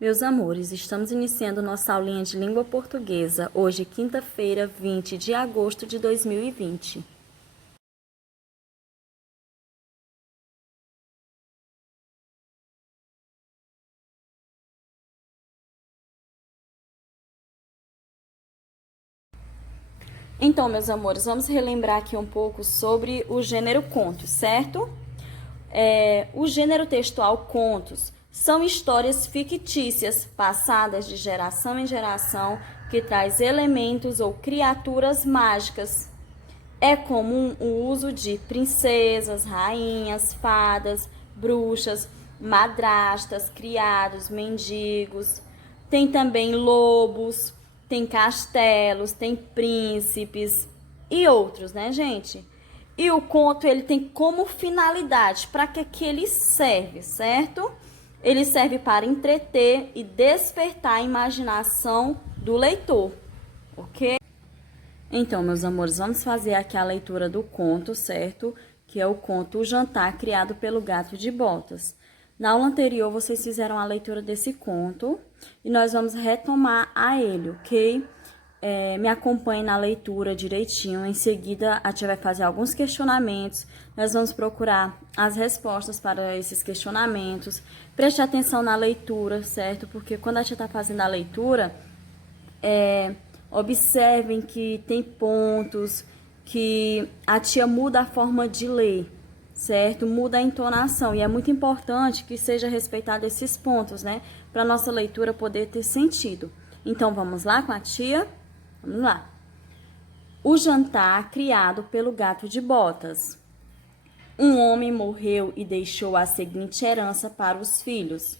Meus amores, estamos iniciando nossa aulinha de língua portuguesa, hoje, quinta-feira, 20 de agosto de 2020. Então, meus amores, vamos relembrar aqui um pouco sobre o gênero contos, certo? O gênero textual contos são histórias fictícias passadas de geração em geração que traz elementos ou criaturas mágicas. É comum o uso de princesas, rainhas, fadas, bruxas, madrastas, criados, mendigos. Tem também lobos, tem castelos, tem príncipes e outros, né, gente? E o conto, ele tem como finalidade, para que ele serve, certo? Ele serve para entreter e despertar a imaginação do leitor, ok? Então, meus amores, vamos fazer aqui a leitura do conto, certo? Que é o conto O Jantar, criado pelo Gato de Botas. Na aula anterior, vocês fizeram a leitura desse conto e nós vamos retomar a ele, ok? Me acompanhe na leitura direitinho. Em seguida, a tia vai fazer alguns questionamentos. Nós vamos procurar as respostas para esses questionamentos. Preste atenção na leitura, certo? Porque quando a tia está fazendo a leitura, observem que tem pontos que a tia muda a forma de ler, certo? Muda a entonação e é muito importante que seja respeitado esses pontos, né? Para nossa leitura poder ter sentido. Então, vamos lá com a tia? Vamos lá. O jantar criado pelo Gato de Botas. Um homem morreu e deixou a seguinte herança para os filhos: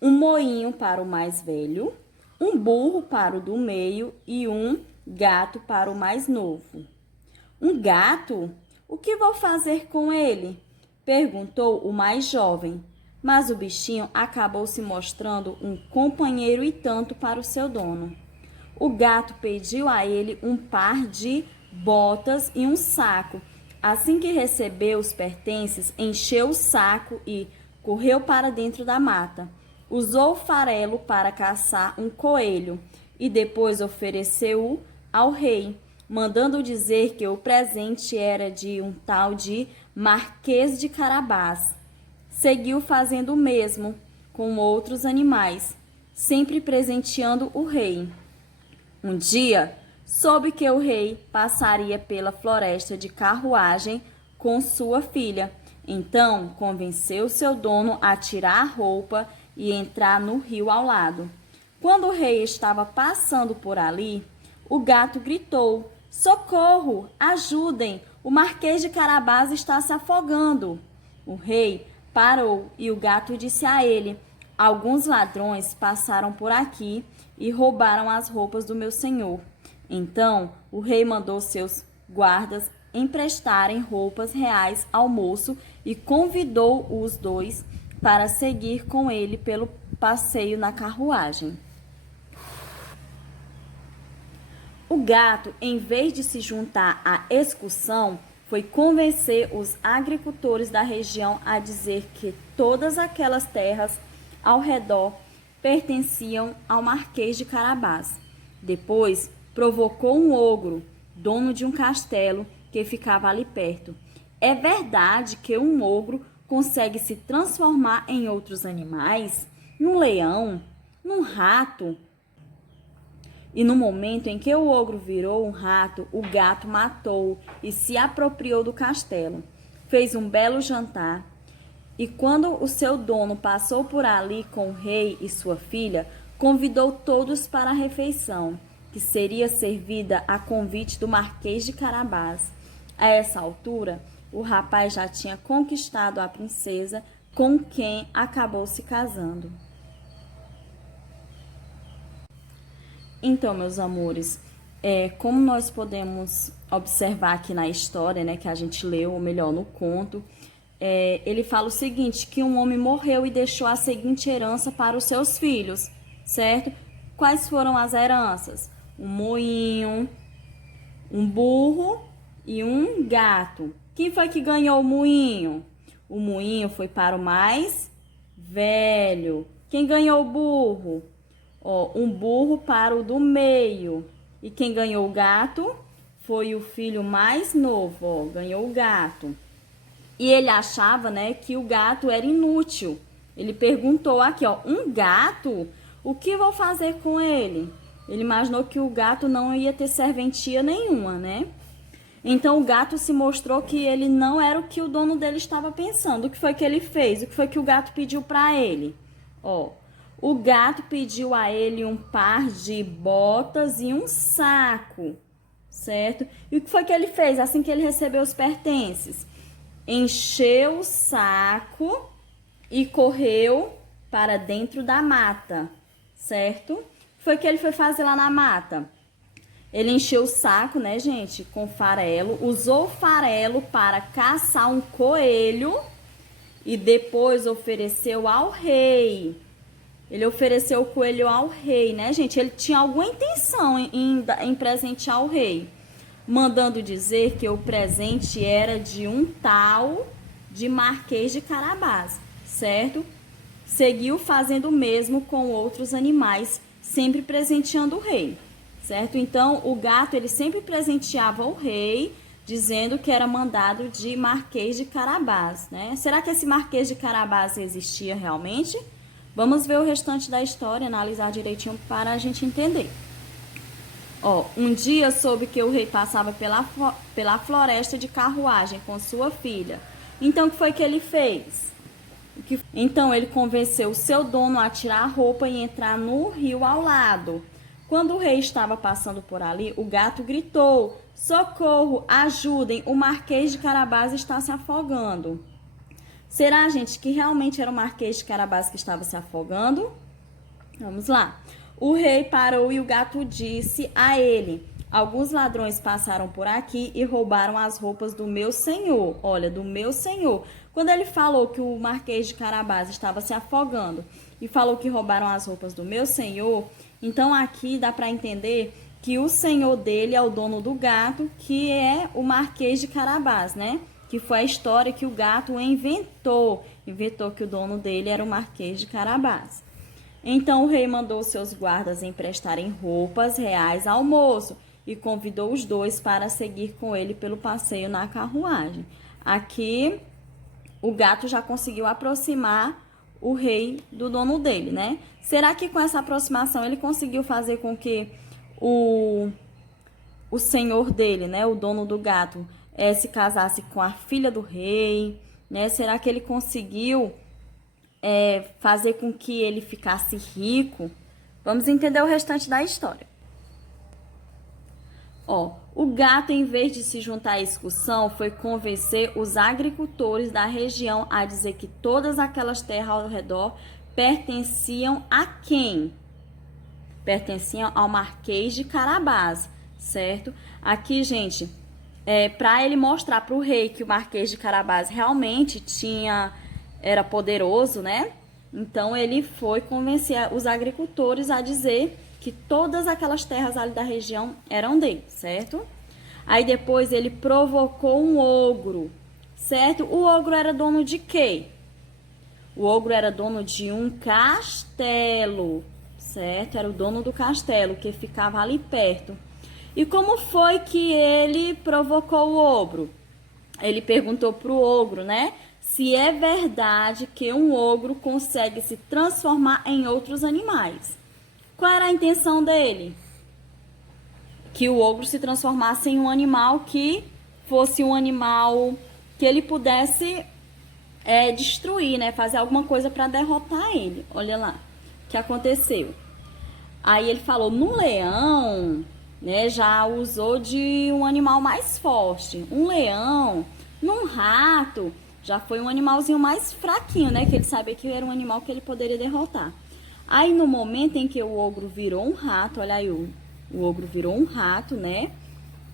um moinho para o mais velho, um burro para o do meio e um gato para o mais novo. Um gato? O que vou fazer com ele? Perguntou o mais jovem. Mas o bichinho acabou se mostrando um companheiro e tanto para o seu dono. O gato pediu a ele um par de botas e um saco. Assim que recebeu os pertences, encheu o saco e correu para dentro da mata. Usou o farelo para caçar um coelho e depois ofereceu-o ao rei, mandando dizer que o presente era de um tal de Marquês de Carabás. Seguiu fazendo o mesmo com outros animais, sempre presenteando o rei. Um dia, soube que o rei passaria pela floresta de carruagem com sua filha. Então, convenceu seu dono a tirar a roupa e entrar no rio ao lado. Quando o rei estava passando por ali, o gato gritou: "Socorro! Ajudem! O Marquês de Carabás está se afogando!" O rei parou e o gato disse a ele: "Alguns ladrões passaram por aqui e roubaram as roupas do meu senhor." Então o rei mandou seus guardas emprestarem roupas reais ao moço e convidou os dois para seguir com ele pelo passeio na carruagem. O gato, em vez de se juntar à excursão, foi convencer os agricultores da região a dizer que todas aquelas terras ao redor pertenciam ao Marquês de Carabás. Depois, provocou um ogro, dono de um castelo que ficava ali perto. É verdade que um ogro consegue se transformar em outros animais? Num leão? Num rato? E no momento em que o ogro virou um rato, o gato matou e se apropriou do castelo. Fez um belo jantar. E quando o seu dono passou por ali com o rei e sua filha, convidou todos para a refeição, que seria servida a convite do Marquês de Carabás. A essa altura, o rapaz já tinha conquistado a princesa, com quem acabou se casando. Então, meus amores, como nós podemos observar aqui na história, né, que a gente leu, ou melhor, no conto, ele fala o seguinte, que um homem morreu e deixou a seguinte herança para os seus filhos, certo? Quais foram as heranças? Um moinho, um burro e um gato. Quem foi que ganhou o moinho? O moinho foi para o mais velho. Quem ganhou o burro? Ó, um burro para o do meio. E quem ganhou o gato foi o filho mais novo, ó, ganhou o gato. E ele achava, né, que o gato era inútil. Ele perguntou aqui, ó, um gato? O que vou fazer com ele? Ele imaginou que o gato não ia ter serventia nenhuma, né? Então o gato se mostrou que ele não era o que o dono dele estava pensando. O que foi que ele fez? O que foi que o gato pediu para ele? Ó, o gato pediu a ele um par de botas e um saco, certo? E o que foi que ele fez assim que ele recebeu os pertences? Encheu o saco e correu para dentro da mata, certo? O que foi que ele foi fazer lá na mata? Ele encheu o saco, né, gente, com farelo, usou o farelo para caçar um coelho e depois ofereceu ao rei. Ele ofereceu o coelho ao rei, né, gente? Ele tinha alguma intenção em presentear o rei, mandando dizer que o presente era de um tal de Marquês de Carabás, certo? Seguiu fazendo o mesmo com outros animais, sempre presenteando o rei, certo? Então, o gato, ele sempre presenteava o rei, dizendo que era mandado de Marquês de Carabás, né? Será que esse Marquês de Carabás existia realmente? Vamos ver o restante da história, analisar direitinho para a gente entender. Ó, um dia soube que o rei passava pela floresta de carruagem com sua filha. Então, o que foi que ele fez? Então, ele convenceu o seu dono a tirar a roupa e entrar no rio ao lado. Quando o rei estava passando por ali, o gato gritou: socorro, ajudem, o Marquês de Carabás está se afogando. Será, gente, que realmente era o Marquês de Carabás que estava se afogando? Vamos lá. O rei parou e o gato disse a ele: alguns ladrões passaram por aqui e roubaram as roupas do meu senhor. Olha, do meu senhor. Quando ele falou que o Marquês de Carabás estava se afogando e falou que roubaram as roupas do meu senhor, então aqui dá para entender que o senhor dele é o dono do gato, que é o Marquês de Carabás, né? Que foi a história que o gato inventou que o dono dele era o Marquês de Carabás. Então o rei mandou seus guardas emprestarem roupas reais ao moço e convidou os dois para seguir com ele pelo passeio na carruagem. Aqui o gato já conseguiu aproximar o rei do dono dele, né? Será que com essa aproximação ele conseguiu fazer com que o senhor dele, né, o dono do gato, se casasse com a filha do rei, né? Será que ele conseguiu fazer com que ele ficasse rico? Vamos entender o restante da história. Ó, o gato, em vez de se juntar à excursão, foi convencer os agricultores da região a dizer que todas aquelas terras ao redor pertenciam a quem? Pertenciam ao Marquês de Carabás, certo? Aqui, gente, para ele mostrar para o rei que o Marquês de Carabás realmente era poderoso, né? Então ele foi convencer os agricultores a dizer que todas aquelas terras ali da região eram dele, certo? Aí depois ele provocou um ogro, certo? O ogro era dono de quê? O ogro era dono de um castelo, certo? Era o dono do castelo que ficava ali perto. E como foi que ele provocou o ogro? Ele perguntou pro ogro, né? Se é verdade que um ogro consegue se transformar em outros animais. Qual era a intenção dele? Que o ogro se transformasse em um animal que fosse um animal que ele pudesse destruir, né? Fazer alguma coisa para derrotar ele. Olha lá o que aconteceu. Aí ele falou, no leão, né? Já usou de um animal mais forte. Um leão, num rato, já foi um animalzinho mais fraquinho, né? Que ele sabia que era um animal que ele poderia derrotar. Aí no momento em que o ogro virou um rato, olha aí, o ogro virou um rato, né?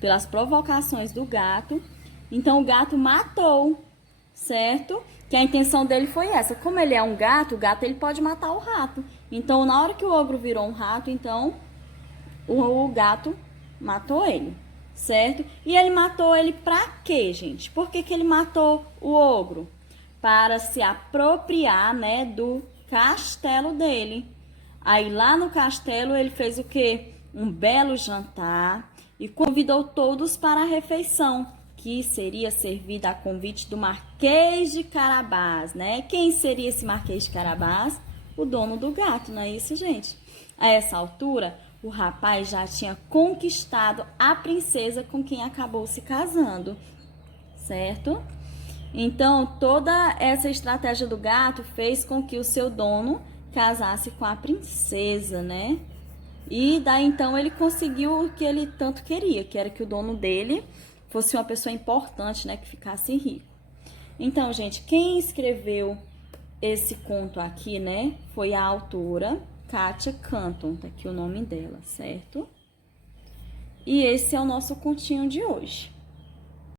Pelas provocações do gato. Então o gato matou, certo? Que a intenção dele foi essa. Como ele é um gato, o gato ele pode matar o rato. Então na hora que o ogro virou um rato, então o gato matou ele, certo? E ele matou ele pra quê, gente? Por que ele matou o ogro? Para se apropriar, né, do castelo dele. Aí lá no castelo ele fez o quê? Um belo jantar e convidou todos para a refeição, que seria servida a convite do Marquês de Carabás, né? Quem seria esse Marquês de Carabás? O dono do gato, não é isso, gente? A essa altura, o rapaz já tinha conquistado a princesa com quem acabou se casando, certo? Então, toda essa estratégia do gato fez com que o seu dono casasse com a princesa, né? E daí então ele conseguiu o que ele tanto queria, que era que o dono dele fosse uma pessoa importante, né, que ficasse rico. Então, gente, quem escreveu esse conto aqui, né, foi a autora Kátia Canton, tá aqui o nome dela, certo? E esse é o nosso continho de hoje.